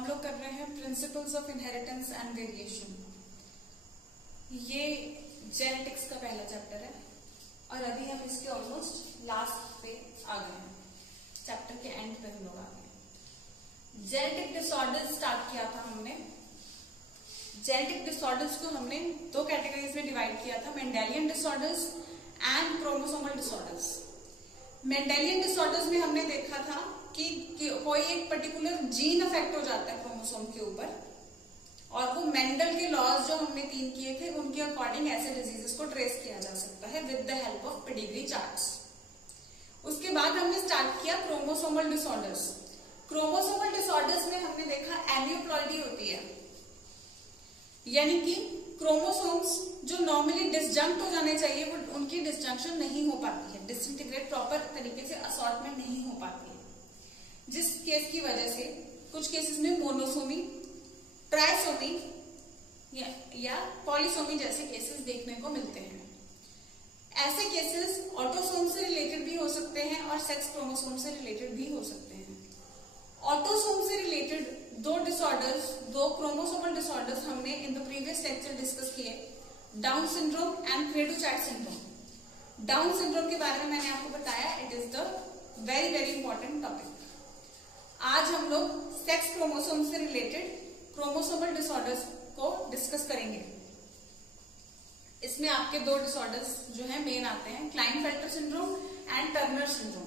हम लोग कर रहे हैं principles of inheritance and variation. ये जेनेटिक्स का पहला चैप्टर है और अभी हम इसके ऑलमोस्ट लास्ट पे आ गए हैं, चैप्टर के एंड पे हम लोग आ गए। जेनेटिक डिसऑर्डर्स स्टार्ट किया था हमने। जेनेटिक डिसऑर्डर्स को हमने दो कैटेगरीज में डिवाइड किया था, Mendelian disorders and chromosomal disorders. Mendelian disorders में हमने देखा था कि कोई एक पर्टिकुलर जीन अफेक्ट हो जाता है क्रोमोसोम के ऊपर और वो मेंडल के लॉज जो हमने 3 किए थे उनके अकॉर्डिंग ऐसे डिजीजेस को ट्रेस किया जा सकता है with the help of pedigree charts. उसके बाद हमने स्टार्ट किया क्रोमोसोमल डिसऑर्डर्स। क्रोमोसोमल डिसऑर्डर्स में हमने देखा एनियोप्लॉइडी होती है, यानी कि क्रोमोसोम्स जो नॉर्मली डिसजंक्ट हो जाने चाहिए वो उनकी डिसजंक्शन नहीं हो पाती है, डिसइंटीग्रेट प्रॉपर तरीके से असॉर्टमेंट नहीं हो पाती है, जिस केस की वजह से कुछ केसेस में मोनोसोमी, ट्राइसोमी या पॉलीसोमी जैसे केसेस देखने को मिलते हैं। ऐसे केसेस ऑटोसोम से रिलेटेड भी हो सकते हैं और सेक्स क्रोमोसोम से रिलेटेड भी हो सकते हैं। ऑटोसोम से रिलेटेड दो क्रोमोसोमल डिसऑर्डर्स हमने in the previous lecture discuss किए, down syndrome and cri du chat syndrome. Down syndrome के बारे में मैंने आपको बताया, it is the very very important topic. आज हम लोग सेक्स क्रोमोसोम से रिलेटेड क्रोमोसोमल डिसऑर्डर्स को डिस्कस करेंगे। इसमें आपके दो डिसऑर्डर्स जो है मेन आते हैं, Klinefelter syndrome and Turner syndrome.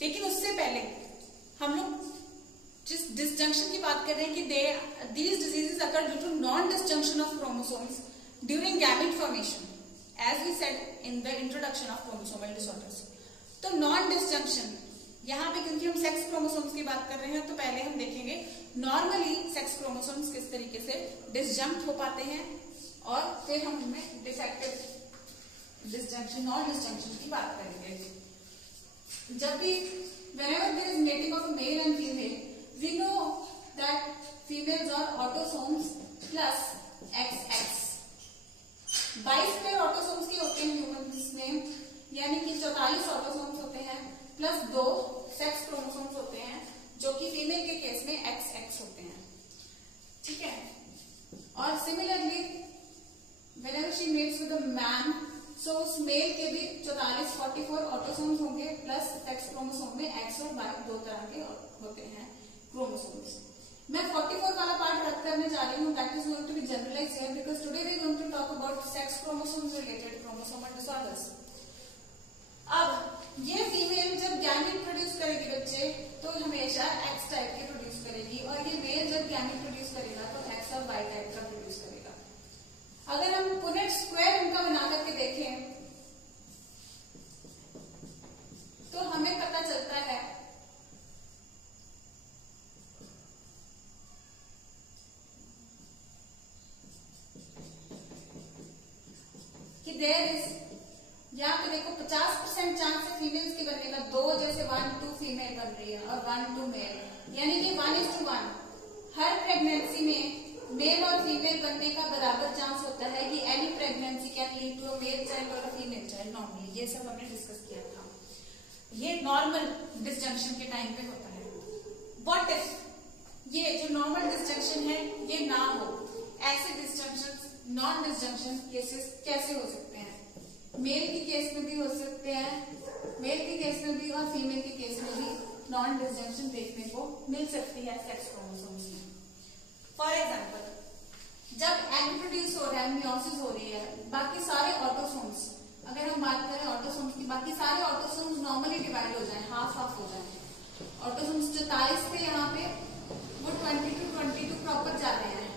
लेकिन उससे पहले हम लोग जिस डिसजंक्शन की बात कर रहे हैं कि these diseases occur due to non-disjunction of chromosomes during gamete formation, as we said in the introduction of chromosomal disorders। तो non-disjunction यहाँ पे क्योंकि हम सेक्स क्रोमोसोम्स की बात कर रहे हैं तो पहले हम देखेंगे नॉर्मली सेक्स क्रोमोसोम्स किस तरीके से डिसजंक्ट हो पाते हैं और फिर हम उनमें डिफेक्टिव डिसजंक्शन, नॉन डिसजंक्शन की बात करेंगे। जब भी whenever there is mating of a male and female, we know that females are autosomes plus XX। 22 pair autosomes के होते हैं ह्यूमंस में, यानी कि 44 ऑटोसोम्स होते हैं प्लस 2 सेक्स क्रोमोसोम्स होते हैं जो कि फीमेल के केस में XX होते हैं, ठीक है। और similarly whenever she mates with a man, so उस मेल के भी 44 ऑटोसोम्स होंगे प्लस सेक्स क्रोमोसोम में X और Y दो तरह के होते हैं क्रोमोसोम्स। मैं 44 वाला पार्ट रद्द करने जा रही हूँ, that is going to be generalized here because today we are going to talk about sex chromosomes related chromosomal disorders. अब ये फीमेल जब गैमेट प्रोड्यूस करेगी बच्चे तो हमेशा X टाइप के प्रोड्यूस करेगी और ये मेल जब गैमेट प्रोड्यूस करेगा तो X और Y टाइप का प्रोड्यूस करेगा। अगर हम पुनेट स्क्वायर उनका बना करके देखें तो हमें पता चलता है कि देयर इज, यहाँ पे देखो 50% चांस है फीमेल्स के बनने का, 2 जैसे 1-2 फीमेल बन रही है और 1-2 मेल, यानी कि 1:1। हर प्रेगनेंसी में मेल और फीमेल बनने का बराबर चांस होता है कि any pregnancy can lead to a male child और अ फीमेल चाइल्ड नॉर्मली। ये सब हमने डिस्कस किया था, ये नॉर्मल डिसजंक्शन के टाइम पे होता है। व्हाट इफ ये जो नॉर्मल डिसजंक्शन है ये ना हो, ऐसे डिसजंक्शन, नॉन डिसजंक्शन केसेस कैसे हो सकते हैं? मेल के केस में भी हो सकते हैं, मेल के केस में भी और फीमेल के केस में भी नॉन डिसजंक्शन देखने को मिल सकती है सेक्स क्रोमोसोम्स में। फॉर एग्जांपल, जब एग प्रोड्यूस हो रहा है, मियोसिस हो रही है, बाकी सारे ऑटोसोम्स, अगर हम बात करें ऑटोसोम्स की, बाकी सारे ऑटोसोम्स नॉर्मली डिवाइड हो जाए, हाफ हाफ हो जाए। ऑटोसोम्स 44 थे यहाँ पे, वो 22 प्रॉपर जा रहे हैं।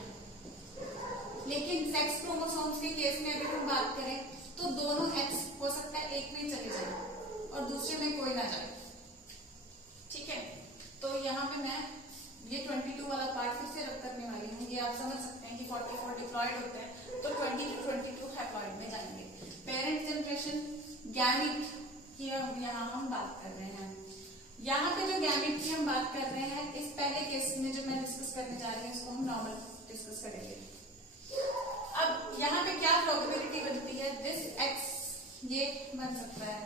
लेकिन सेक्स क्रोमोसोम्स के केस में अगर हम बात करें तो दोनों X हो सकता है एक में चले जाए और दूसरे में कोई ना जाए, ठीक है। तो यहाँ पे मैं ये 22 वाला पार्ट फिर से रद्द करने वाली हूँ। ये आप समझ सकते हैं कि 44 डिप्लॉयड होते हैं तो 22 हैप्लॉयड में जाएंगे। पेरेंट जनरेशन गैमेट की यहाँ हम बात कर रहे हैं। यहाँ पे जो गैमेट की हम बात कर रहे हैं, इस पहले केस में जो मैं डिस्कस करने जा रही हूँ इसको हम नॉर्मल डिस्कस करेंगे। अब यहाँ पे क्या प्रोबेबिलिटी बनती है, दिस X ये बन सकता है,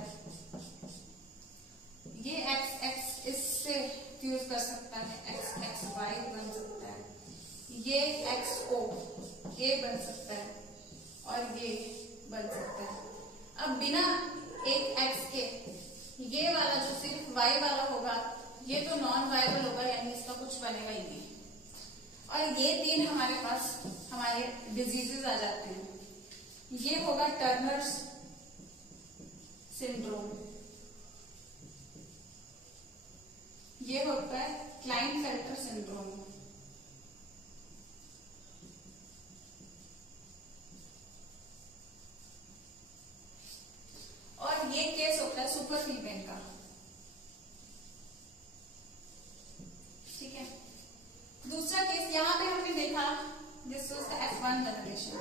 ये X इससे फ्यूज कर सकता है, X Y बन सकता है। ये XO ये बन सकता है और ये बन सकता है। अब बिना एक X के ये वाला जो सिर्फ Y वाला होगा ये तो नॉन वायबल होगा, यानी इसका कुछ बनेगा ही नहीं। और ये तीन हमारे पास हमारे डिजीजेस आ जाते हैं। ये होगा टर्नर्स सिंड्रोम, ये होता है क्लाइनफेल्टर सिंड्रोम, और ये केस होता है सुपर फीमेल का। ठीक है, दूसरा केस यहाँ पे हमने देखा this was the F1 generation.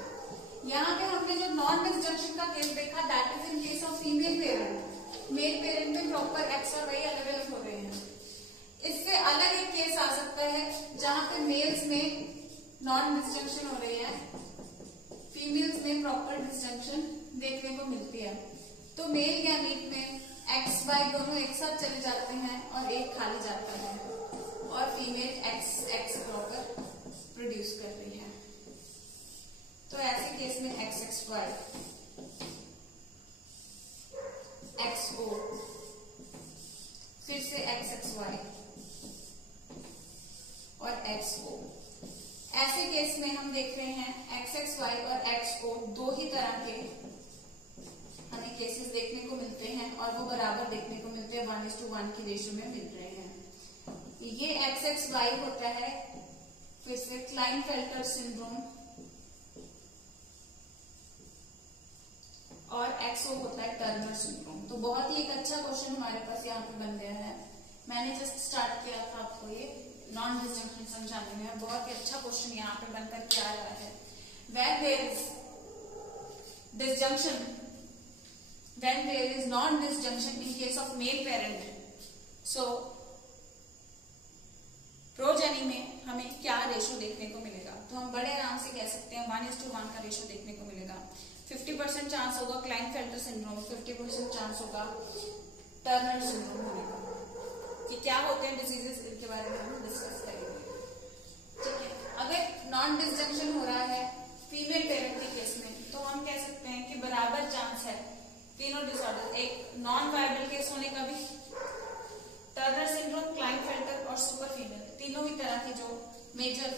यहाँ पे हमने जो नॉन डिसजंक्शन का केस देखा that is in case of female parent. Male parent में प्रॉपर X और Y अलग अलग हो रहे हैं। इससे अलग एक केस आ सकता है जहां पे मेल्स में नॉन डिसजंक्शन हो रही है, फीमेल्स में प्रॉपर डिसजंक्शन देखने को मिलती है। तो मेल गैमीट में X Y दोनों एक साथ चले जाते हैं और एक खाली जाता है और फीमेल X प्रॉपर प्रोड्यूस कर रही है। तो ऐसे केस में XXY, XO, फिर से XXY और XO। ऐसे केस में हम देख रहे हैं XXY और XO दो ही तरह के हमें केसेस देखने को मिलते हैं और वो बराबर देखने को मिलते हैं, 1:1 की रेशियो में मिल रहे हैं। ये XXY होता है फिर से क्लाइनफेल्टर सिंड्रोम और XO होता है टर्नर सिंड्रोम। तो बहुत ही एक अच्छा क्वेश्चन हमारे पास यहाँ पे बन गया है। मैंने जस्ट स्टार्ट किया था आपको ये नॉन डिसजंक्शन समझाने में, बहुत ही अच्छा क्वेश्चन यहाँ पे बनकर के आ रहा है। When there is disjunction, when there is non-disjunction in case of male parent, so progeny में हमें क्या रेशो देखने को मिलेगा? तो हम बड़े आराम से कह सकते हैं 1:1 का रेशो देखने को मिलेगा। 50% चांस होगा क्लाइनफेल्टर सिंड्रोम, 50% चांस होगा टर्नर सिंड्रोम होने का। कि क्या होते हैं डिजीजेस, इनके बारे में हम डिस्कस करेंगे। ठीक है, अगर नॉन डिसजंक्शन हो रहा है फीमेल पेरेंट के केस में तो हम कह सकते हैं कि बराबर चांस है तीनों डिसऑर्डर, एक नॉन वायबल केस होने का भी, टर्नर सिंड्रोम, क्लाइनफेल्टर और सुपर फीमेल, तीनों ही तरह की जो major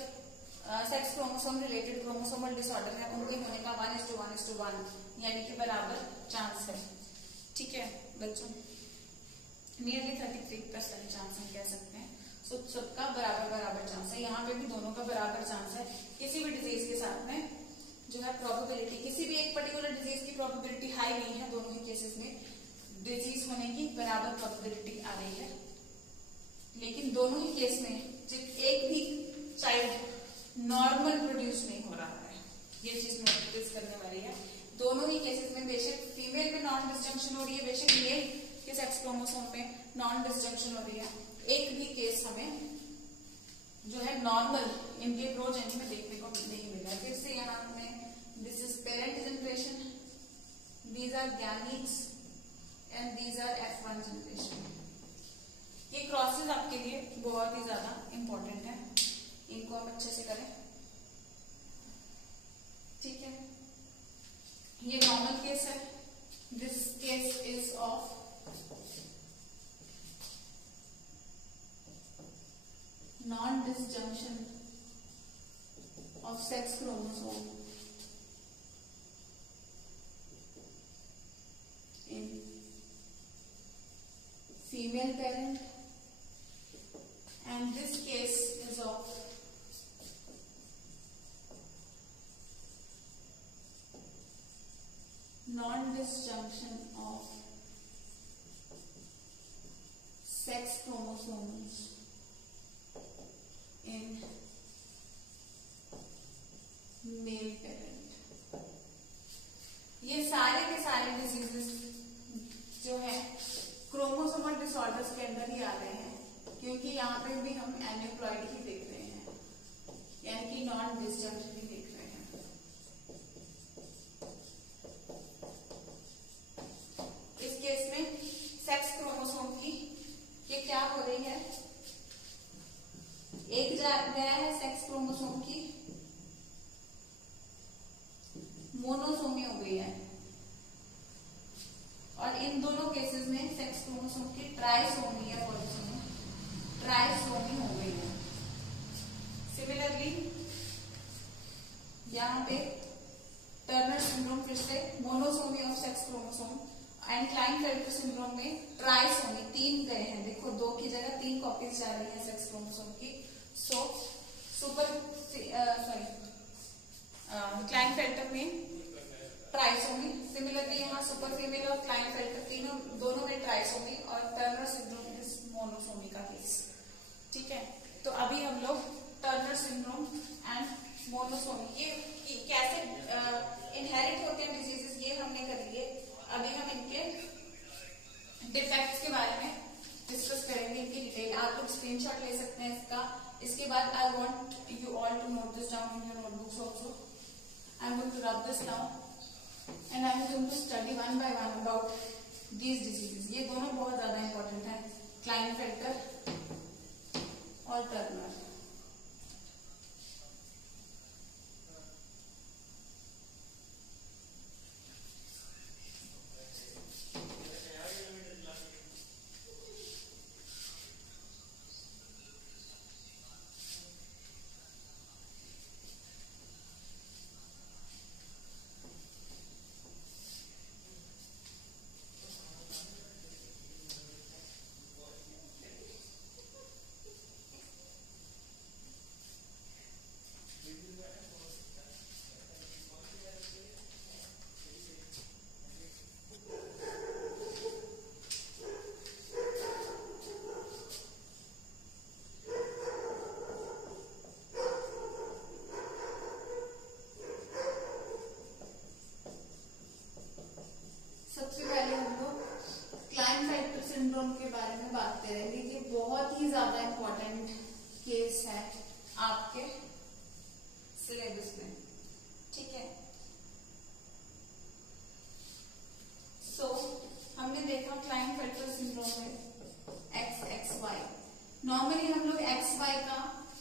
sex chromosome related chromosomal disorder है उनके होने का 1:1 यानी कि बराबर चांस है। ठीक है बच्चों, नियरली 33% चांस हम कह सकते हैं। सो सबका बराबर चांस है, यहाँ पे भी दोनों का बराबर चांस है। किसी भी डिजीज के साथ में जो है प्रोबेबिलिटी, किसी भी एक पर्टिकुलर डिजीज की प्रोबेबिलिटी हाई नहीं है, दोनों ही केसेस में डिजीज होने की बराबर प्रोबेबिलिटी आ रही है। लेकिन दोनों ही केस में एक भी चाइल्ड नॉर्मल प्रोड्यूस नहीं हो रहा है, ये चीज नोटिस करने वाली है। दोनों ही केसेस में बेशक फीमेल में नॉन डिसजंक्शन हो रही है, बेशक मेल के सेक्स क्रोमोसोम में नॉन डिसजंक्शन हो रही है, एक भी केस हमें जो है नॉर्मल इनके प्रोजेनी में देखने को नहीं मिला। फिर से यहाँ में this is parent generation, these are gametes and these are F1 generation. ये क्रॉसेस आपके लिए बहुत ही ज्यादा इंपॉर्टेंट है, इनको आप अच्छे से करें। ठीक है, ये नॉर्मल केस है, this case is of non disjunction of sex chromosome in female parent, and this case is of non-disjunction of sex chromosomes in male parent। ये सारे के सारे डिजीजेस जो है क्रोमोसोमल डिसऑर्डर्स के अंदर ही आ रहे हैं, क्योंकि यहाँ पे भी हम एन्यूप्लॉइड ही देख रहे हैं, यानी कि नॉन डिसजंक्शन ही देख रहे हैं। इस केस में सेक्स क्रोमोसोम की ये क्या हो रही है, एक गया है सेक्स क्रोमोसोम की क्रोमोसोम की ट्राइसोमी या पॉलीसोमी, ट्राइसोमी हो गई है। सिमिलरली यहाँ पे टर्नर सिंड्रोम फिर से monosomy of sex chromosome, and Klinefelter syndrome में ट्राइसोमी, 3 गए हैं, देखो 2 की जगह 3 कॉपीज जा रही है सेक्स क्रोमोसोम की। सो क्लाइनफेल्टर में ट्राइसोमी, सिमिलरली यहाँ सुपर फीमेल और क्लाइनफेल्टर तीनों दोनों में ट्राइसोमी, और टर्नर सिंड्रोम इज मोनोसोमी का केस। ठीक है, तो अभी हम लोग टर्नर सिंड्रोम एंड मोनोसोमी ये कैसे इनहेरिट होते हैं डिजीजेस ये हमने कर लिए। अभी हम इनके डिफेक्ट्स के बारे में डिस्कस करेंगे, इनकी डिटेल। आप लोग स्क्रीनशॉट ले सकते हैं इसका। इसके बाद I want you all to note this down in your notebooks also. I am going to rub this now and I am going to study one by one about these diseases. ये दोनों बहुत ज्यादा important है, Klinefelter और Turner. सबसे पहले हम लोग क्लाइनफेल्टर सिंड्रोम के बारे में बात करेंगे। ये बहुत ही ज्यादा इंपॉर्टेंट केस है आपके सिलेबस में। ठीक है, सो हमने देखा क्लाइनफेल्टर सिंड्रोम में XXY। नॉर्मली हम लोग XY का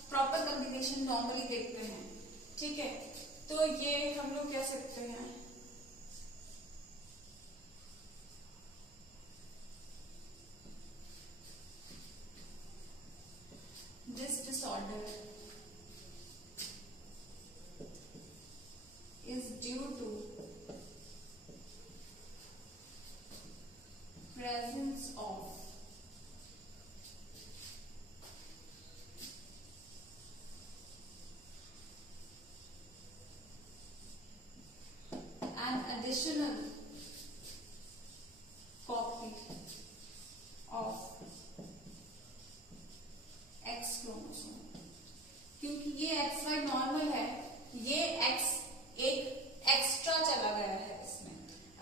प्रॉपर कॉम्बिनेशन नॉर्मली देखते हैं। ठीक है, तो ये हम लोग कह सकते हैं this disorder is due to presence of an additional copy of X chromosome. क्योंकि ये XY नॉर्मल है, ये X एक एक्स्ट्रा चला गया है इसमें,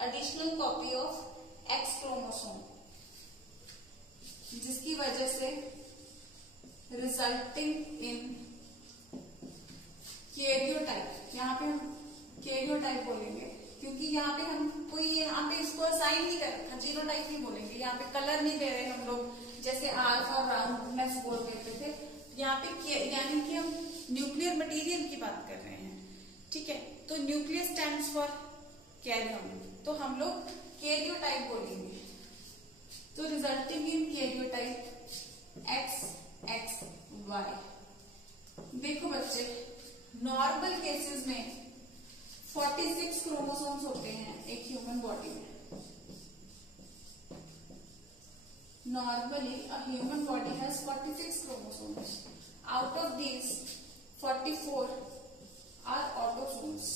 additional copy of X chromosome, जिसकी वजह से रिजल्टिंग इन कैरियोटाइप, यहाँ पे हम कैरियोटाइप बोलेंगे क्योंकि यहाँ पे हम कोई यहाँ पे इसको असाइन नहीं कर रखा, जीनोटाइप नहीं बोलेंगे, यहाँ पे कलर नहीं दे रहे हम लोग, जैसे आल्फा और राउंडनेस बोल देते थे। यहाँ पे यानी कि हम न्यूक्लियर मटेरियल की बात कर रहे हैं। ठीक है, तो न्यूक्लियस स्टैंड्स फॉर कैरियन, तो हम लोग कैरियोटाइप बोलेंगे। तो रिजल्टिंग इन कैरियोटाइप XXY। देखो बच्चे, नॉर्मल केसेस में 46 क्रोमोसोम्स होते हैं एक ह्यूमन बॉडी में। Normally, a human body has 46 chromosomes. Out of these, 44 are autosomes,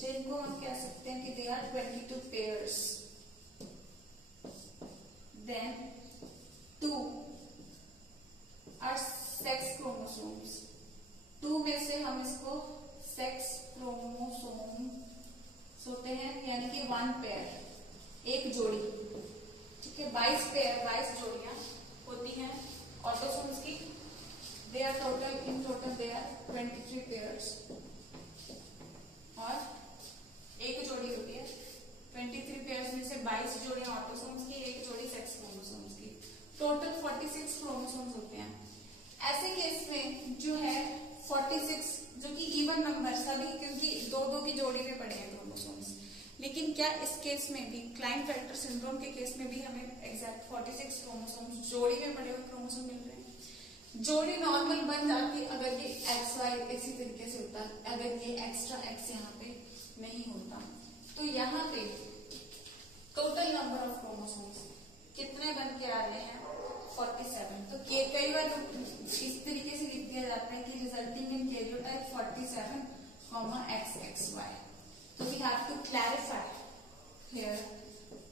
जिनको हम कह सकते हैं कि they are 22 pairs. Then 2 are sex chromosomes. 2 में से हम इसको sex chromosomes होते हैं, यानी कि 1 pair, एक जोड़ी। ठीक है, 22 पेयर, 22 जोड़ियां होती हैं ऑटोसोम्स की। They are total, in total they are 23 pairs, और एक जोड़ी होती है। 23 पेयर्स में से 22 जोड़ियां ऑटोसोम्स की, एक जोड़ी सेक्स क्रोमोसोम्स की। टोटल 46 क्रोमोसोम्स होते हैं। ऐसे केस में जो है 46, जो कि इवन नंबर सभी, क्योंकि 2-2 की जोड़ी में पड़े हैं क्रोमोसोम्स, लेकिन क्या इस केस में भी, क्लाइनफेल्टर सिंड्रोम के केस में भी हमें एग्जैक्ट 46 क्रोमोसोम जोड़ी में बने हुए क्रोमोसोम मिल रहे हैं? जोड़ी नॉर्मल बन जाती अगर ये XY इसी तरीके से होता, अगर ये एक्स्ट्रा X यहाँ पे नहीं होता। तो यहाँ पे टोटल नंबर ऑफ क्रोमोसोम्स कितने बन के आ रहे हैं? 47। तो कई बार इस तरीके से लिख दिया जाता है कि रिजल्टिंग इन कैरियोटाइप 47, XXY। तो we have to clarify here,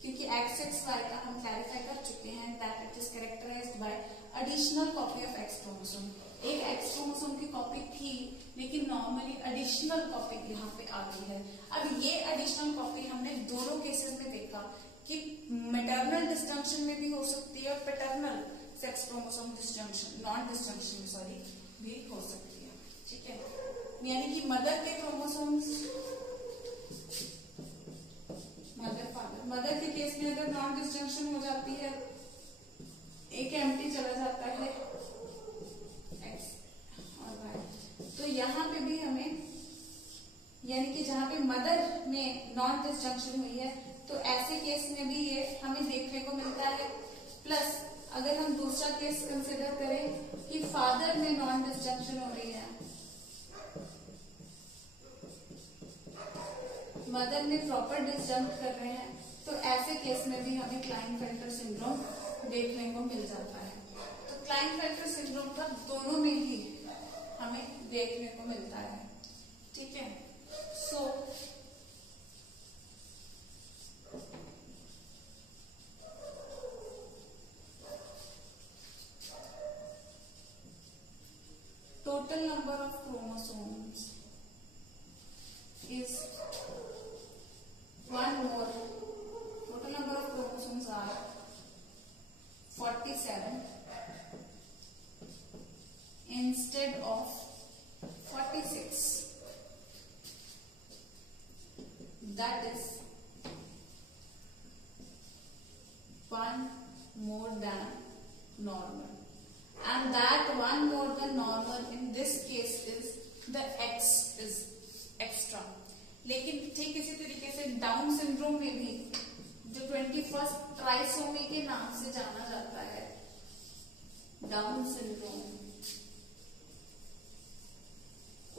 क्योंकि XXY का हम क्लैरिफाई कर चुके हैं that it is characterized by additional copy of X chromosome. एक X क्रोमोसोम की कॉपी थी, लेकिन नॉर्मली एडिशनल कॉपी यहाँ पे आ गई है। अब ये एडिशनल कॉपी हमने दोनों केसेस में देखा कि मैटरनल डिसजंक्शन में भी हो सकती है और paternal sex chromosome disjunction, non disjunction sorry, भी हो सकती है। ठीक है, यानी कि मदर के क्रोमोसोम्स, मदर फादर, मदर के केस में अगर नॉन डिसजंक्शन हो जाती है, एक एम्प्टी चला जाता है X और Y, तो यहाँ पे भी हमें, यानी कि जहाँ पे मदर में नॉन डिसजंक्शन हुई है, तो ऐसे केस में भी ये हमें देखने को मिलता है। प्लस अगर हम दूसरा केस कंसिडर करें कि फादर में नॉन डिसजंक्शन हो रही है, मदर में प्रॉपर डिसजंक्ट कर रहे हैं, तो ऐसे केस में भी हमें क्लाइनफेल्टर सिंड्रोम देखने को मिल जाता है। तो क्लाइनफेल्टर सिंड्रोम का दोनों में ही हमें देखने को मिलता है। ठीक है, सो total number of chromosomes is one more. Total number of chromosomes are 47 instead of 46. That is one more than normal. And that one more than normal in this case is the X is extra. लेकिन ठीक इसी तरीके से down syndrome में भी, जो 21st trisomy के नाम से जाना जाता है, डाउन सिंड्रोम,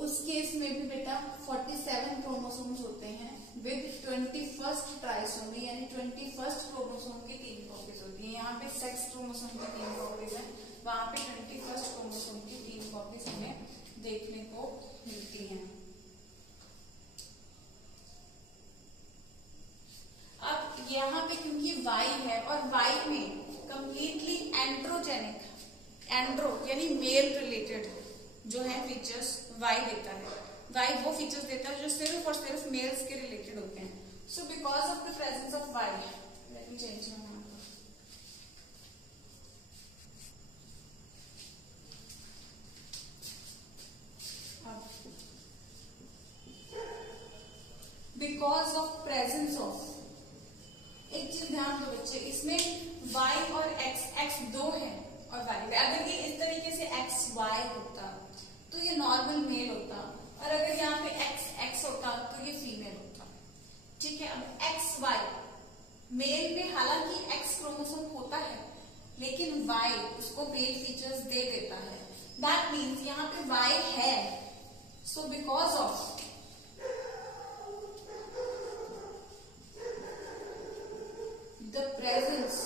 उस केस में भी बेटा 47 क्रोमोसोम्स होते हैं विद 21st ट्राइसोमी, यानी 21st क्रोमोसोम की 3 कॉपीज होती है। यहाँ पे सेक्स क्रोमोसोम की 3 कॉपीज है, वहां पे 21st क्रोमोसोम की 3 कॉपीज हमें देखने को मिलती हैं। अब यहाँ पे क्योंकि Y है और Y में कंप्लीटली एंड्रोजेनिक, एंड्रो यानी मेल रिलेटेड जो है फीचर्स Y देता है। Y वो फीचर्स देता है जो सिर्फ और सिर्फ मेल्स के रिलेटेड होते हैं। So because of the presence of Y, let me change my marker. Because of presence of, एक चीज ध्यान दो बच्चे, इसमें Y और X दो है और Y, अगर ये इस तरीके से XY होता तो ये नॉर्मल मेल होता, और अगर यहाँ पे XX होता तो ये फीमेल होता। ठीक है, अब XY मेल में हालांकि X क्रोमोसोम होता है, लेकिन Y उसको मेल फीचर्स दे देता है। दैट मीन्स यहाँ पे Y है, so because of the presence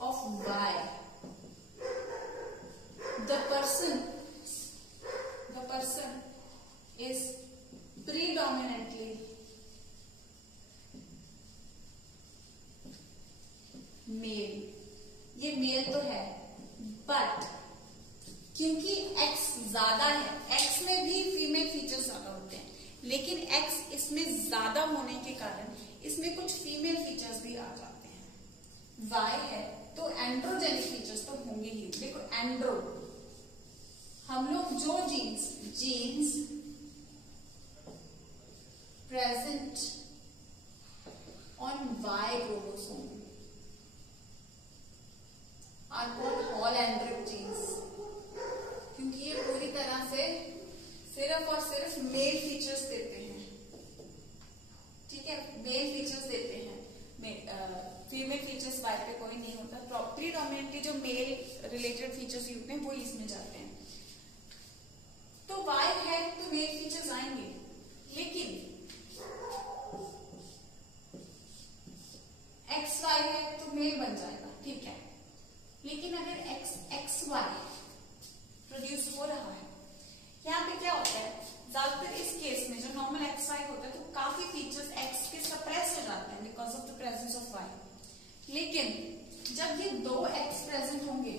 of Y, the person is predominantly male। ये मेल तो है, बट क्योंकि X ज्यादा है, X में भी फीमेल फीचर्स ज्यादा होते हैं, लेकिन X इसमें ज्यादा होने के कारण इसमें कुछ फीमेल फीचर्स भी आ जाते हैं। Y है तो एंड्रोजेनिक फीचर्स तो होंगे ही। देखो एंड्रो, हम लोग जो genes present on Y chromosome are called holandric genes, क्योंकि ये पूरी तरह से सिर्फ और सिर्फ मेल फीचर्स देते हैं। ठीक है, मेल फीचर्स जो मेल रिलेटेड फीचर्स होते हैं वो इसमें जाते हैं। तो वाई है तो मेल फीचर्स आएंगे, लेकिन एक्स वाई है तो मेल बन जाएगा, ठीक है। लेकिन अगर एक्स एक्स वाई प्रोड्यूस हो रहा है, यहाँ पे क्या होता है, ज्यादातर इस केस में जो नॉर्मल एक्स वाई होता है तो काफी फीचर्स एक्स के सप्रेस हो जाते हैं because of the presence of Y. लेकिन जब ये दो एक्स प्रेजेंट होंगे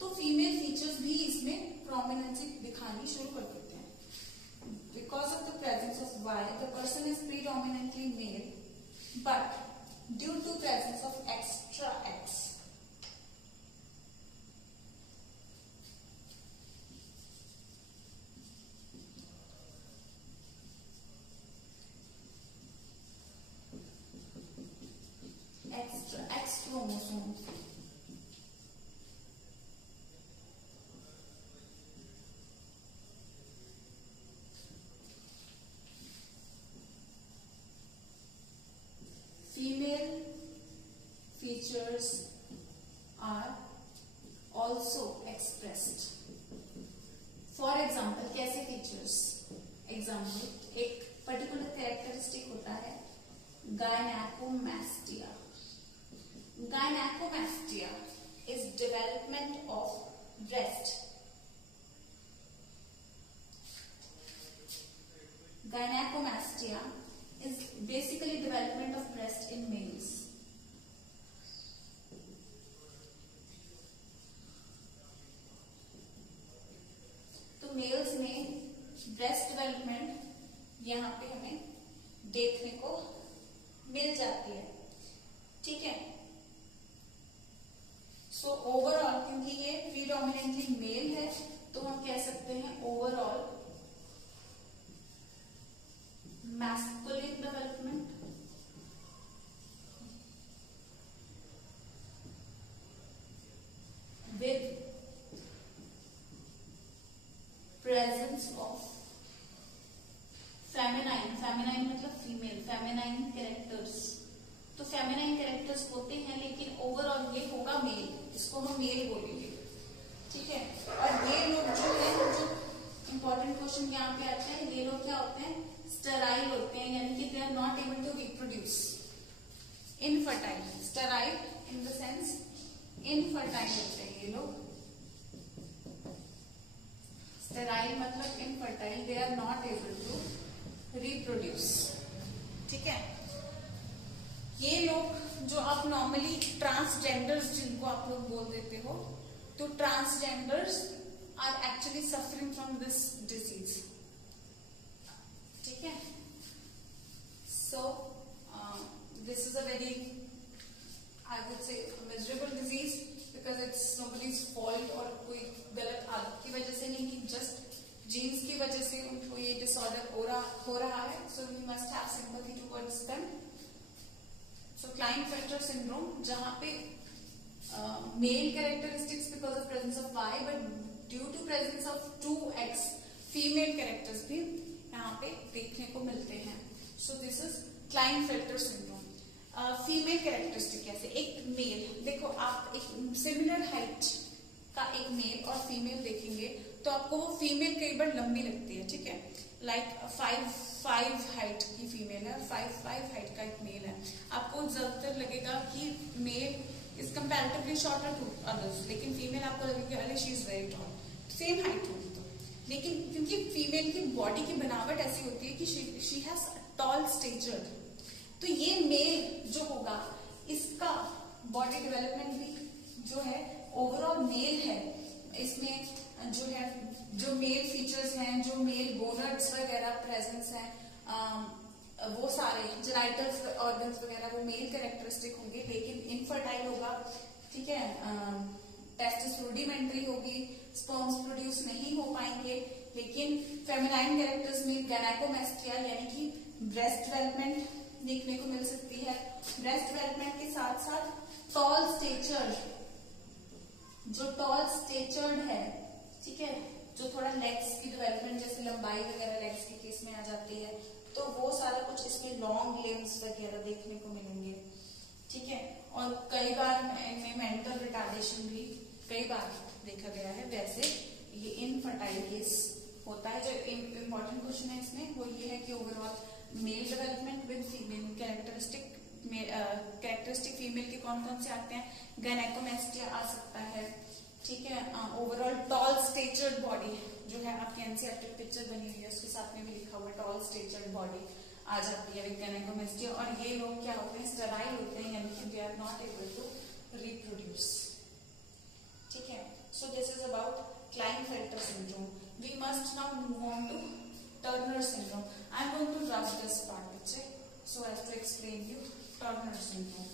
तो फीमेल फीचर्स भी इसमें प्रोमिनेंसी दिखानी शुरू कर देते हैं। Because of the presence of Y the person is predominantly male, but due to presence of extra X, extra X chromosome, female features are also expressed. For example, कैसे features? Example, एक particular characteristic होता है gynecomastia. Gynecomastia is development of breast. Gynecomastia is basically development of breast in males. तो mails में breast development यहाँ पे हमें देखने को मिल जाती है, ठीक है। सो ओवरऑल क्योंकि ये प्रीडोमिनेंटली मेल है तो हम कह सकते हैं overall masculine development with presence of feminine मतलब फीमेल, feminine characters। तो feminine characters होते हैं लेकिन ओवरऑल ये होगा मेल, इसको हम मेल बोलेंगे, ठीक है। और ये लोग जो है, जो इंपॉर्टेंट क्वेश्चन यहाँ पे आता है, ये लोग क्या होते हैं, स्टेराइल होते हैं, यानी कि they are not able to reproduce. Infertile, sterile in the sense infertile होते हैं ये लोग। स्टेराइल मतलब infertile, they are not able to reproduce, ठीक है। ये लोग जो आप नॉर्मली ट्रांसजेंडर्स जिनको आप लोग बोल देते हो, तो transgenders are actually suffering from this disease, ठीक है। So this is a very, I would say miserable disease because it's nobody's fault, और कोई गलत आदत की वजह से नहीं कि जस्ट जीन्स की वजह से उनको ये डिसऑर्डर हो रहा है। So we must have sympathy towards them. So Klinefelter syndrome, जहां पे male characteristics because of presence of Y, but due to presence of 2x female characters भी यहाँ पे देखने को मिलते हैं। So this is Klinefelter syndrome. Female characteristic कैसे, एक मेल देखो, आप एक सिमिलर हाइट का एक मेल और फीमेल देखेंगे तो आपको वो फीमेल कई बार लंबी लगती है, ठीक है। लाइक 5'5" हाइट की फीमेल है, 5'5" हाइट का एक मेल है, आपको ज्यादातर लगेगा कि male is comparatively shorter to others, लेकिन फीमेल आपको लगेगा अरे she is very tall, same height होगी तो। लेकिन क्योंकि फीमेल की बॉडी की बनावट ऐसी होती है कि शी हैज टॉल स्टेचर, तो ये मेल जो होगा इसका बॉडी डेवलपमेंट भी जो है ओवरऑल मेल है। इसमें जो है, जो मेल फीचर्स हैं, जो मेल गोनड्स वगैरह प्रेजेंस हैं, वो सारे जेनाइटल ऑर्गन्स वगैरह वो मेल कैरेक्टरिस्टिक होंगे, लेकिन इनफर्टाइल होगा, ठीक है। टेस्टिस रूडिमेंट्री होगी, स्पर्म्स प्रोड्यूस नहीं हो पाएंगे। लेकिन फेमिनाइन कैरेक्टर्स में गैनाकोमेस्टिया यानी कि ब्रेस्ट डेवलपमेंट देखने को मिल सकती है। ब्रेस्ट डेवलपमेंट के साथ साथ टॉल स्टेचर, जो टॉल स्टेचर्ड है, ठीक है, जो थोड़ा लेग्स की डेवलपमेंट जैसे लंबाई वगैरह लेग्स के केस में आ जाती है, तो वो सारा कुछ इसमें लॉन्ग लिम्स वगैरह देखने को मिलेंगे, ठीक है। और कई बार इनमें मेंटल रिटार्डेशन भी कई बार देखा गया है, वैसे ये इनफर्टाइल केस होता है। जो इम्पोर्टेंट क्वेश्चन है इसमें वो ये है कि overall male development with female characteristic female के कौन कौन से आते हैं, गायनेकोमेस्टिया आ सकता है, ठीक है। ओवरऑल टॉल स्टेचर्ड बॉडी जो है, आपकी एनसीईआरटी पिक्चर बनी हुई है उसके साथ में भी लिखा हुआ है, टॉल स्टेचर्ड बॉडी आ जाती है विद गायनेकोमेस्टिया। और ये लोग क्या होते हैं, स्टेराइल होते हैं, यानी कि they are not able to reproduce, ठीक है। So this is about Klinefelter syndrome. We must now move on to Turner syndrome. I am going to rush this part, so as to explain you Turner syndrome.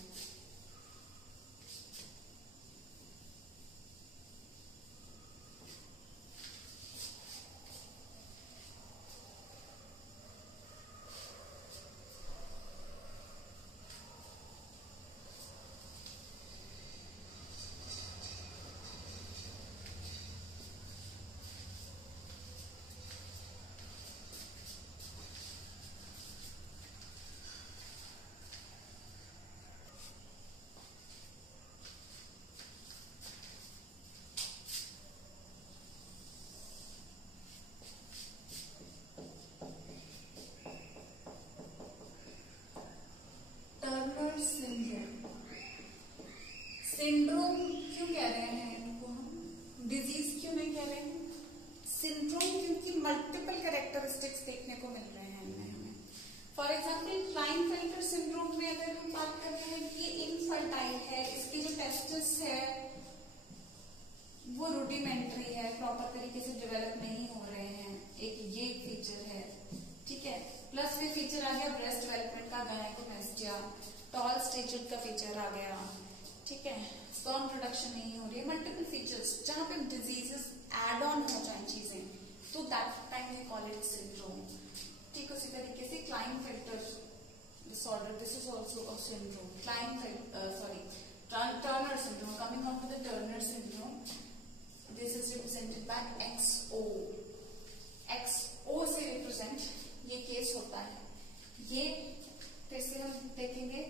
Syndrome क्यों कह रहे हैं इनको हम, disease क्यों नहीं कह रहे हैं, सिंड्रोम क्योंकि मल्टीपल कैरेक्टरिस्टिक्स देखने को मिल रहे हैं इनमें हमें। फॉर एग्जाम्पल क्लाइनफेल्टर सिंड्रोम में अगर हम बात कर रहे हैं कि ये इनफर्टाइल है, इसके जो टेस्टिस है वो रूडिमेंट्री है, प्रॉपर तरीके से डेवलप नहीं हो रहे हैं, एक ये फीचर है, ठीक है। प्लस ये फीचर आ गया ब्रेस्ट डेवलपमेंट का, गायनेकोमेस्टिया, टॉल स्टेचर्ड का फीचर आ गया, ठीक है। स्पर्म प्रोडक्शन नहीं हो रही है, मल्टीपल फीचर्स जहां पे डिजीजेस एड ऑन हो जाए चीजें, तो that time we call it syndrome, ठीक। उसी तरीके से Klinefelter disorder, this is also a syndrome, Turner syndrome. Coming on to the Turner syndrome, this is represented by XO. XO से रिप्रेजेंट ये केस होता है, ये फिर से हम देखेंगे।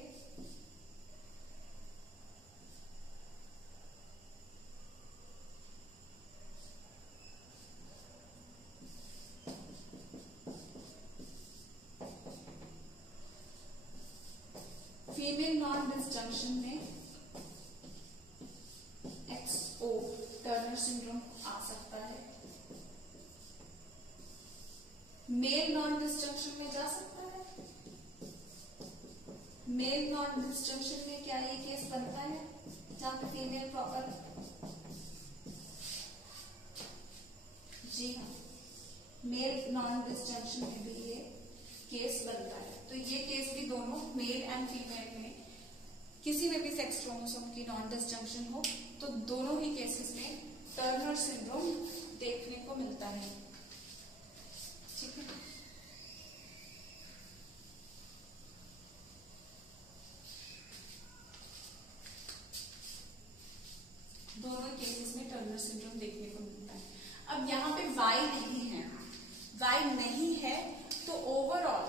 फीमेल नॉन डिसजंक्शन में XO टर्नर सिंड्रोम आ सकता है, मेल नॉन डिसजंक्शन में जा सकता है। मेल नॉन डिसजंक्शन में क्या ये केस बनता है जहां पे फीमेल प्रॉपर, जी हाँ, मेल नॉन डिसजंक्शन में भी ये केस बनता है। तो ये केस भी दोनों मेल एंड फीमेल में किसी में भी सेक्स क्रोमोसोम की नॉन डिसजंक्शन हो तो दोनों ही केसेस में टर्नर सिंड्रोम देखने को मिलता है, ठीक है। दोनों केसेस में टर्नर सिंड्रोम देखने को मिलता है। अब यहाँ पे वाई नहीं है, वाई नहीं है तो overall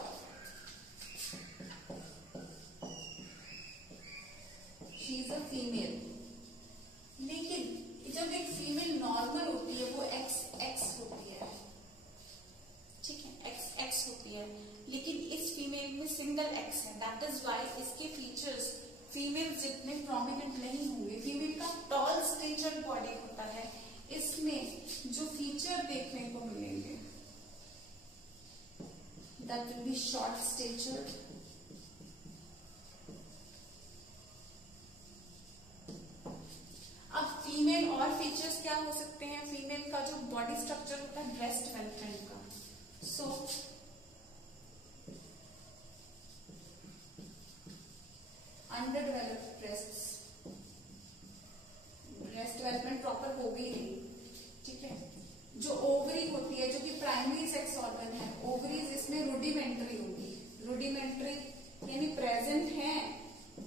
she is a female, लेकिन जब एक फीमेल नॉर्मल होती है वो XX होती है, ठीक है, XX होती है, लेकिन इस फीमेल में सिंगल X है, दैट इज वाई इसके फीचर्स फीमेल जितने प्रोमिनेंट नहीं होंगे। फीमेल का टॉल स्टेचर बॉडी होता है, इसमें जो फीचर देखने को मिलेंगे that will be short stature, अब फीमेल और फीचर्स क्या हो सकते हैं, फीमेल का जो बॉडी स्ट्रक्चर होता है ब्रेस्ट डेवलपमेंट का, so under developed breasts, breast development proper हो भी नहीं, ठीक है। जो ओवरी होती है जो कि प्राइमरी सेक्स ऑर्गन है, ओवरीज इसमें रूडिमेंट्री होगी, रूडिमेंट्री यानी प्रेजेंट है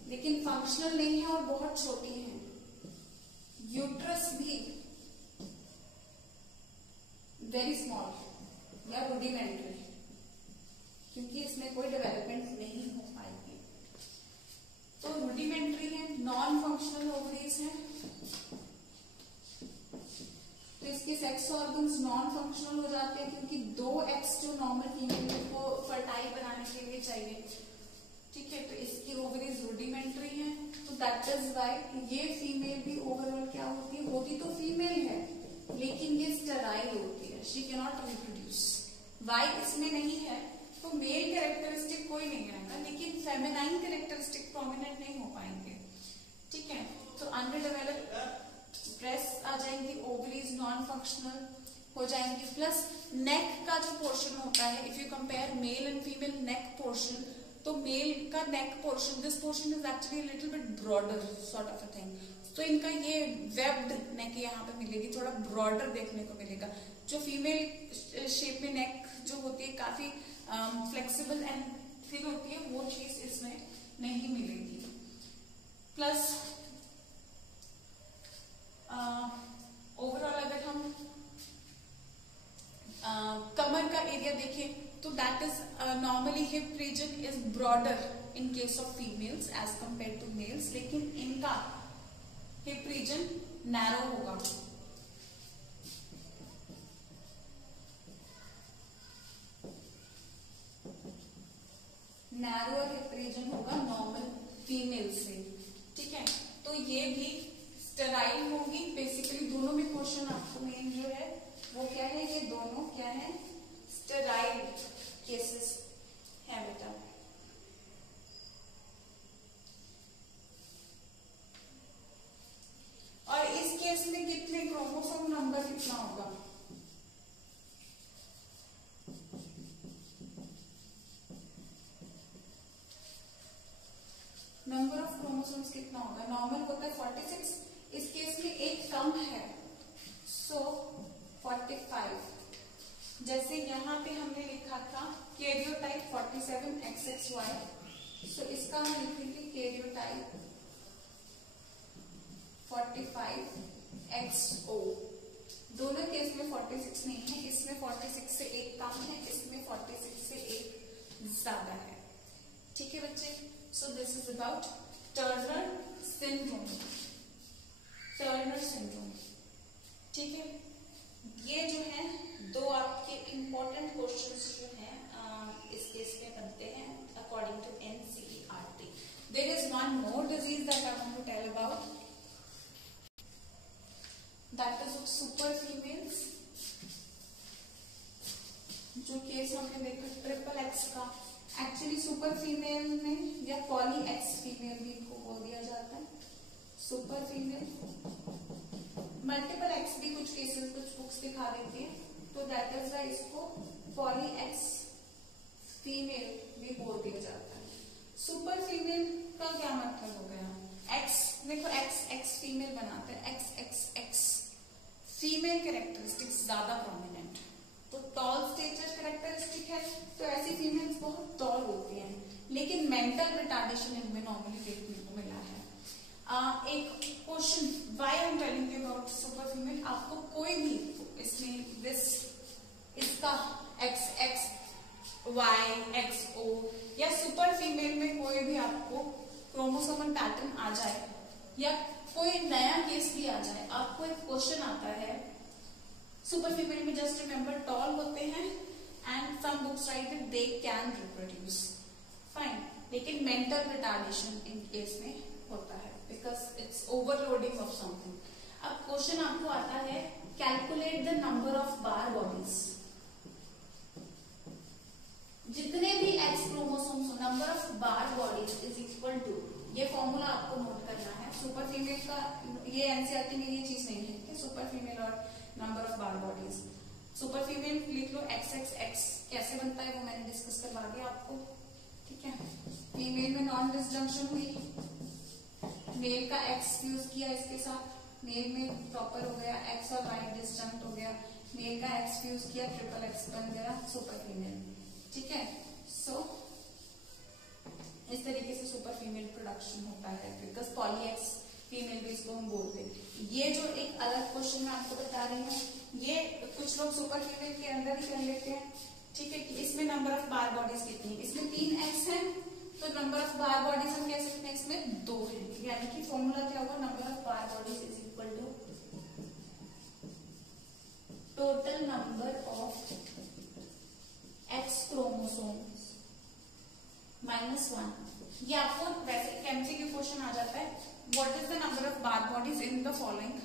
लेकिन फंक्शनल नहीं है और बहुत छोटी है। यूट्रस भी वेरी स्मॉल या रूडिमेंट्री, क्योंकि इसमें कोई डेवलपमेंट नहीं हो पाएगी, तो रूडिमेंट्री है, नॉन फंक्शनल ओवरीज है, सेक्स ऑर्गन्स नॉन फंक्शनल हो जाते हैं क्योंकि 2 एग्स जो नॉर्मल फीमेल को फर्टाइल बनाने के लिए चाहिए, ठीक है, तो इसकी ओवरीज रूडिमेंट्री है, तो दैट इज व्हाई ये फीमेल भी ओवरऑल क्या होती है, होती तो फीमेल है लेकिन ये स्टेराइल होती है, she can not reproduce. Y इसमें नहीं है तो मेल कैरेक्टरिस्टिक कोई नहीं आएगा लेकिन फेमिनाइन कैरेक्टरिस्टिक प्रोमिनेंट नहीं हो पाएंगे, ठीक है। तो अंडर डेवलप्ड ब्रेस्ट आ जाएंगी, ओवरीज नॉन फंक्शनल हो जाएंगी, प्लस नेक का जो पोर्शन होता है, if you compare male and female neck portion, तो मेल का neck portion, this portion is actually little bit broader sort of a thing, तो इनका ये वेब्ड नेक यहाँ पे मिलेगी, थोड़ा ब्रॉडर देखने को मिलेगा। जो फीमेल शेप में नेक जो होती है काफी फ्लेक्सिबल एंड थिन होती है, वो चीज इसमें नहीं मिलेगी। प्लस ओवरऑल अगर हम कमर का एरिया देखें तो that is normally hip region is broader in case of females as compare to males, लेकिन इनका हिप रीजन नैरो होगा। नैरो हिप रीजन होगा नॉर्मल फीमेल से, ठीक है। तो ये भी स्टेराइल होगी बेसिकली, दोनों में क्वेश्चन आपको मेन जो है वो क्या है, ये दोनों क्या है, स्टेराइल केसेस है बेटा। और इस केस में कितने क्रोमोसोम नंबर कितना होगा, नंबर ऑफ क्रोमोसोम्स कितना होगा, नॉर्मल होता है 46, इस केस में एक कम है, सो 45। जैसे यहाँ पे हमने लिखा था कैरियोटाइप 47 XXY, सो इसका हम लिखेंगे कैरियोटाइप 45 XO। दोनों केस में 46 नहीं है, इसमें 46 से एक कम है, इसमें 46 से एक ज्यादा है, ठीक है बच्चे। सो this is about Turner syndrome, Turner syndrome, ठीक है। ये जो है दो आपके इंपॉर्टेंट क्वेश्चंस जो हैं इस केस में बनते हैं according to NCERT। There is one more disease that I want to tell about, that is super females. जो केस हमने देखा ट्रिपल एक्स का, एक्चुअली सुपर फीमेल में या पॉली एक्स फीमेल भी को बोल दिया जाता है, सुपर फीमेल, मल्टीपल एक्स भी कुछ केसेस कुछ बुक्स दिखा देती है, तो दैट इज वाई इसको पॉली एक्स फीमेल भी बोल दिया जाता है। सुपर फीमेल का क्या मतलब हो गया, एक्स देखो एक्स एक्स फीमेल बनाते हैं, x x x female characteristics ज्यादा प्रोमिनेंट, तो टॉल स्टेचर कैरेक्टरिस्टिक है, तो ऐसी फीमेल्स बहुत टॉल होती हैं, लेकिन मेंटल रिटार्डेशन इनमें नॉर्मली देखने को मिला है। एक question, why I am telling you about super female, आपको कोई भी इसमें दिस इसका एक्स एक्स वाई एक्स ओ या सुपर फीमेल में कोई भी आपको क्रोमोसोमल पैटर्न आ जाए या कोई नया केस भी आ जाए, आपको एक क्वेश्चन आता है सुपर फीमेल में, जस्ट रिमेंबर टॉल होते हैं and some books write that they can reproduce, fine, लेकिन मेंटल रिटार्डेशन इन केस में होता है because it's overloading of something. अब क्वेश्चन आपको आता है calculate the number of Barr bodies, जितने भी एक्स क्रोमोसोम्स हो number of Barr bodies is equal to, ये फॉर्मूला आपको नोट करना है। सुपर फीमेल का ये एनसीईआरटी में ये चीज नहीं है, सुपर फीमेल और number of Barr bodies, super female लिख लो एक्स एक्स एक्स, कैसे बनता है वो मैंने डिस्कस करवा दिया आपको, ठीक है। फीमेल में नॉन डिसजंक्शन हुई, मेल का एक्स फ्यूज किया इसके साथ, मेल में प्रॉपर हो गया, एक्स और वाई डिसजंक्ट हो गया, मेल का एक्स फ्यूज किया, ट्रिपल एक्स बन गया सुपर फीमेल, ठीक है। सो इस तरीके से सुपर फीमेल प्रोडक्शन होता है बिकॉज पॉली एक्स फीमेल भी इसको हम बोलते हैं। ये जो एक अलग क्वेश्चन मैं आपको बता रही हूँ, ये कुछ लोग सुपर फीमेल के अंदर ही कर लेते हैं, ठीक है, कि इसमें नंबर ऑफ बार बॉडीज कितनी है, इसमें 3 एक्स है, तो नंबर ऑफ बार बॉडीज हम कह सकते हैं इसमें 2 है, यानी कि फॉर्मूला क्या होगा, number of Barr bodies is equal to total number of X chromosomes -1। ये आपको वैसे एमसीक्यू क्वेश्चन आ जाता है, what is the number of Barr bodies in the following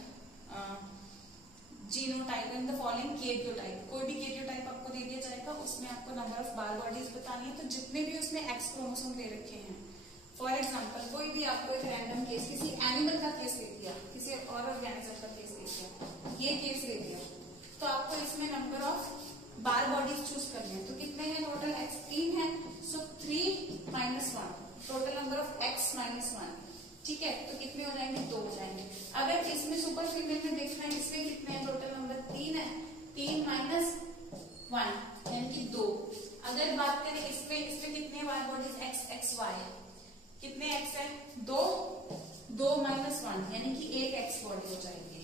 genotype, in the following karyotype. कोई भी कैरियोटाइप आपको दे दिया जाएगा, उसमें आपको नंबर ऑफ बार बॉडीज बतानी है। तो जितने भी उसमें एक्स क्रोमोसोम दे रखे हैं, फॉर एग्जाम्पल कोई भी आपको एक रैंडम केस, किसी एनिमल का केस दे दिया, किसी और ऑर्गेनिज्म का केस दे दिया, ये केस दे दिया, तो आपको इसमें number of Barr bodies choose करने हैं। तो कितने हैं टोटल? एक्स 3 है, सो 3 - 1, टोटल नंबर ऑफ एक्स -1। ठीक है, तो कितने हो जाएंगे? 2 हो जाएंगे। अगर इसमें सुपर फीमेल में देखना है, इसमें कितने हैं? टोटल नंबर 3 है, 3 - 1 यानी कि 2। अगर बात करें इसमें कितने बार बॉडीज? एक्स एक्स वाई, कितने एक्स है? 2 - 1 यानी कि एक एक्स बॉडी हो जाएगी,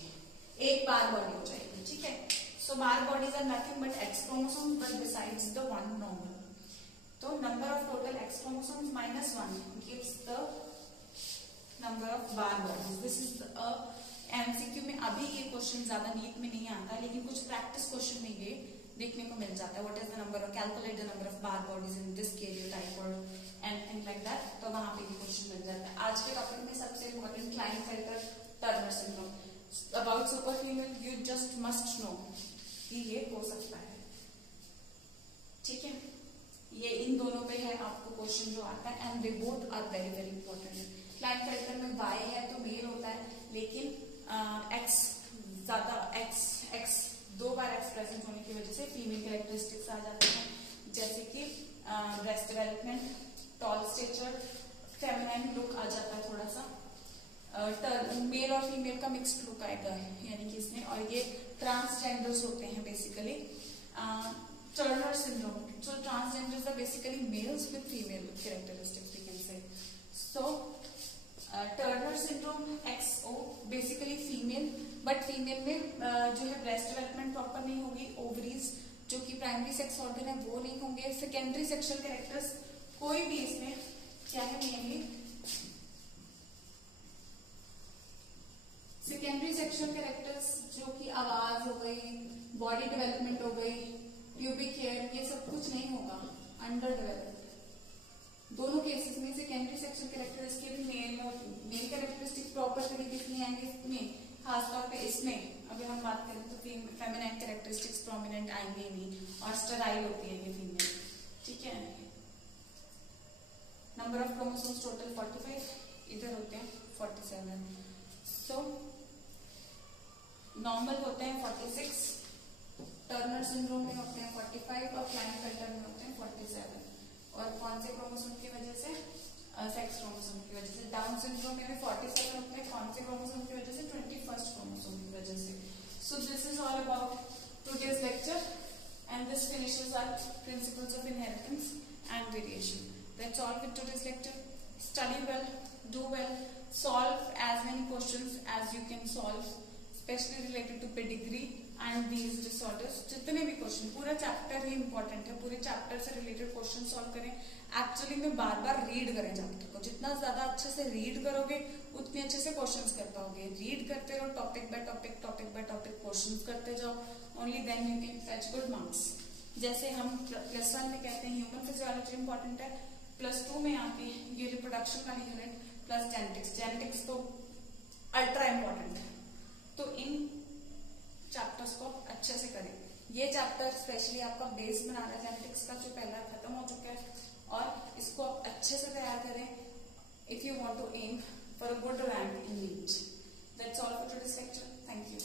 एक बार बॉडी हो जाएगी। ठीक है, so Barr bodies are nothing but X chromosome but besides the one normal. तो number of total X chromosomes -1 gives the number of Barr bodies. This is MCQ में अभी ये क्वेश्चन ज्यादा नीट में नहीं आता, लेकिन कुछ प्रैक्टिस क्वेश्चन में ये देखने को मिल जाता है। What is the number of, calculate the number of Barr bodies in this karyotype और एनीथिंग लाइक दैट, तो वहां पे भी क्वेश्चन मिल जाता है। आज के टॉपिक में सबसे important Klinefelter Turner syndrome. About super female you just must know कि ये हो सकता है। ठीक है, ये इन दोनों पे है आपको क्वेश्चन जो आता है, and they both are very very important. Klinefelter में वाई है तो मेल होता है, लेकिन एक्स ज्यादा एक्स 2 बार एक्स प्रेजेंट होने की वजह से फीमेल कैरेक्टरिस्टिक्स आ जाते हैं, जैसे कि breast development, tall stature, feminine look आ जाता है थोड़ा सा, मेल और फीमेल का मिक्स्ड लुक आएगा यानी कि इसमें, और ये ट्रांसजेंडर्स होते हैं basically. Turner syndrome, so transgenders are basically males with female characteristics we can say. So Turner syndrome XO basically female, but female में जो है ब्रेस्ट डेवलपमेंट प्रॉपर नहीं होगी, ओवरीज जो कि प्राइमरी सेक्स ऑर्गन है वो नहीं होंगे, सेकेंडरी सेक्सुअल कैरेक्टर्स कोई भी इसमें क्या है मेनली सेकेंडरी सेक्सुअल कैरेक्टर्स, जो कि आवाज हो गई, बॉडी डेवलपमेंट हो गई, प्यूबिक हेयर, ये सब कुछ नहीं होगा, अंडर डेवलप्ड। दोनों केसेस में सेकेंडरी सेक्सुअल कैरेक्टर्स के भी मेल कैरेक्टरिस्टिक प्रॉपर तरीके से नहीं आएंगे इसमें, खासतौर पे इसमें अगर हम बात करें तो फेमिनाइन कैरेक्टरिस्टिक्स प्रोमिनेंट आएंगे नहीं, और स्टेराइल होती है ये फीमेल। ठीक है, नंबर ऑफ क्रोमोसोम्स टोटल 45, इधर होते हैं 47। सो नॉर्मल होते हैं 46, टर्नर सिंड्रोम में होते हैं 45 और क्लाइनफेल्टर में होते हैं 47। और कौन से क्रोमोसोम की वजह से? सेक्स क्रोमोसोम की वजह से। डाउन सिंड्रोम में भी 47 होते हैं, कौन से क्रोमोसोम की वजह से? 21st क्रोमोसोम की वजह से। So this is all about today's lecture and this finishes our principles of inheritance and variation. That's all with today's lecture. Study well, do well, solve as many questions as you can solve, especially related to pedigree and these disorders। जितने भी question, पूरा chapter ही important है, पूरे chapter से related question solve करें। Actually में बार बार read करें chapter को, जितना ज्यादा अच्छे से रीड करोगे उतने अच्छे से क्वेश्चंस कर पाओगे। रीड करते रहो, टॉपिक बाय टॉपिक क्वेश्चंस करते जाओ, only then you can fetch good marks. जैसे हम +1 में कहते हैं ह्यूमन फिजियोलॉजी इंपॉर्टेंट है, +2 में आके ये रिप्रोडक्शन वाली यूनिट प्लस जेनेटिक्स तो अल्ट्रा इंपॉर्टेंट है। तो इन चैप्टर्स को अच्छे से करें। ये चैप्टर स्पेशली आपका बेस बना रहा है जेनेटिक्स का, जो पहला खत्म हो चुका है, और इसको आप अच्छे से तैयार करें if you want to aim for a good rank in NEET. That's all for today's lecture. Thank you.